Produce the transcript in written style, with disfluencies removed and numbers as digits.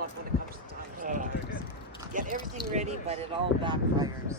luck when it comes to time. Get everything ready, but it all backfires.